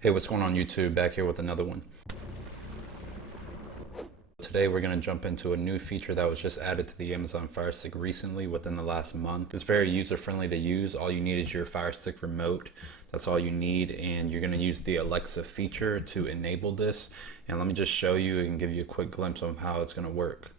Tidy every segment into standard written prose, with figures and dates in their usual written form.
Hey, what's going on YouTube? Back here with another one. Today we're going to jump into a new feature that was just added to the Amazon Fire Stick recently within the last month. It's very user friendly to use. All you need is your Fire Stick remote. That's all you need, and you're going to use the Alexa feature to enable this. And let me just show you and give you a quick glimpse of how it's going to work.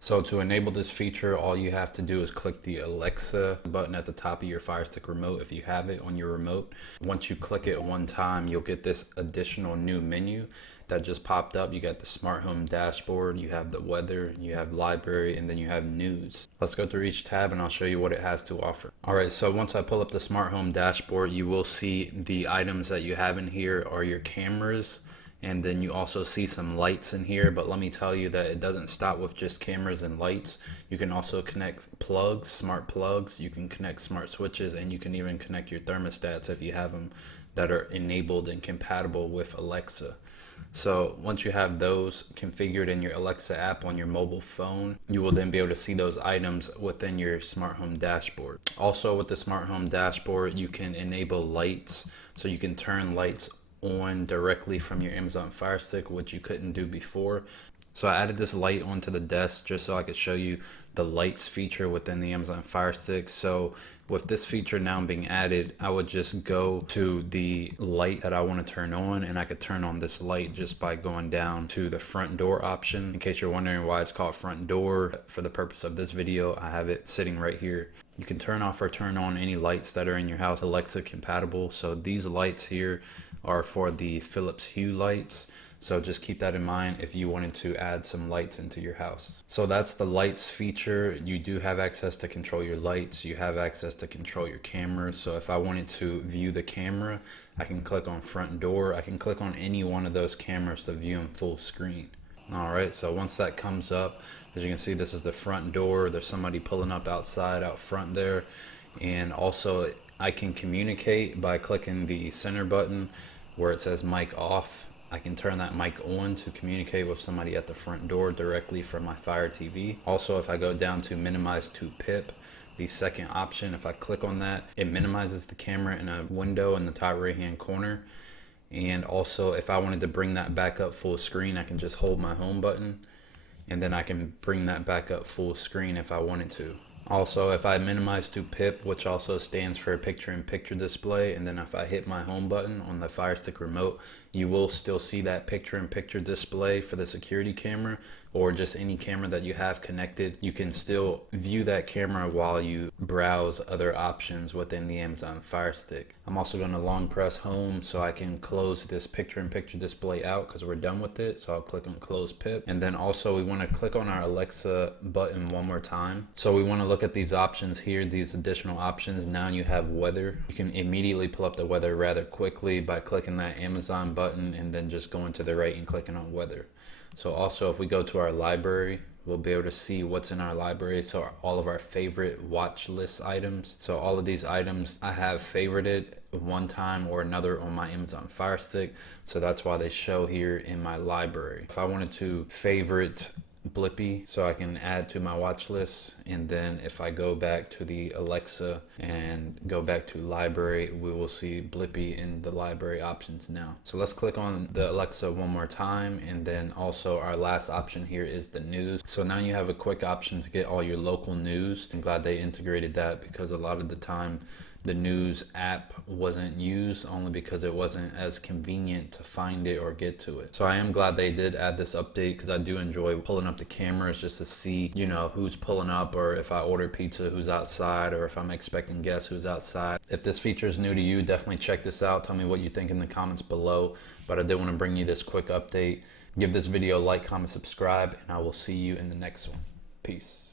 So to enable this feature, all you have to do is click the Alexa button at the top of your Fire Stick remote if you have it on your remote. Once you click it one time, you'll get this additional new menu that just popped up. You got the smart home dashboard, you have the weather, you have library, and then you have news. Let's go through each tab and I'll show you what it has to offer. All right, so once I pull up the smart home dashboard, you will see the items that you have in here are your cameras. And then you also see some lights in here, but let me tell you that it doesn't stop with just cameras and lights. You can also connect plugs, smart plugs, you can connect smart switches, and you can even connect your thermostats if you have them that are enabled and compatible with Alexa. So once you have those configured in your Alexa app on your mobile phone, you will then be able to see those items within your smart home dashboard. Also with the smart home dashboard, you can enable lights, so you can turn lights on directly from your Amazon Fire Stick, which you couldn't do before. So I added this light onto the desk just so I could show you the lights feature within the Amazon Fire Stick. So with this feature now being added, I would just go to the light that I want to turn on, and I could turn on this light just by going down to the front door option. In case you're wondering why it's called front door, for the purpose of this video, I have it sitting right here. You can turn off or turn on any lights that are in your house Alexa compatible. So these lights here are for the Philips Hue lights. So just keep that in mind if you wanted to add some lights into your house. So that's the lights feature. You do have access to control your lights. You have access to control your cameras. So if I wanted to view the camera, I can click on front door. I can click on any one of those cameras to view in full screen. All right, so once that comes up, as you can see, this is the front door. There's somebody pulling up outside out front there. And also I can communicate by clicking the center button where it says mic off. I can turn that mic on to communicate with somebody at the front door directly from my Fire TV. Also, if I go down to minimize to PIP, the second option, if I click on that, it minimizes the camera in a window in the top right hand corner. And also if I wanted to bring that back up full screen, I can just hold my home button and then I can bring that back up full screen if I wanted to. Also, if I minimize to PIP, which also stands for picture-in-picture display, and then if I hit my home button on the Fire Stick remote, you will still see that picture-in-picture display for the security camera or just any camera that you have connected. You can still view that camera while you browse other options within the Amazon Fire Stick. I'm also going to long press home so I can close this picture-in-picture display out because we're done with it. So I'll click on close PIP. And then also we want to click on our Alexa button one more time. So we want to look at these options here, these additional options. Now you have weather. You can immediately pull up the weather rather quickly by clicking that Amazon button and then just going to the right and clicking on weather. So also if we go to our library, we'll be able to see what's in our library. So all of our favorite watch list items. So all of these items I have favorited one time or another on my Amazon Fire Stick. So that's why they show here in my library. If I wanted to favorite Blippi, so I can add to my watch list, and then if I go back to the Alexa and go back to library, we will see Blippi in the library options now. So let's click on the Alexa one more time, and then also our last option here is the news. So now you have a quick option to get all your local news. I'm glad they integrated that because a lot of the time the news app wasn't used only because it wasn't as convenient to find it or get to it. So I am glad they did add this update because I do enjoy pulling up the cameras just to see, you know, who's pulling up, or if I order pizza, who's outside, or if I'm expecting guests, who's outside. If this feature is new to you, definitely check this out. Tell me what you think in the comments below. But I did want to bring you this quick update. Give this video a like, comment, subscribe, and I will see you in the next one. Peace.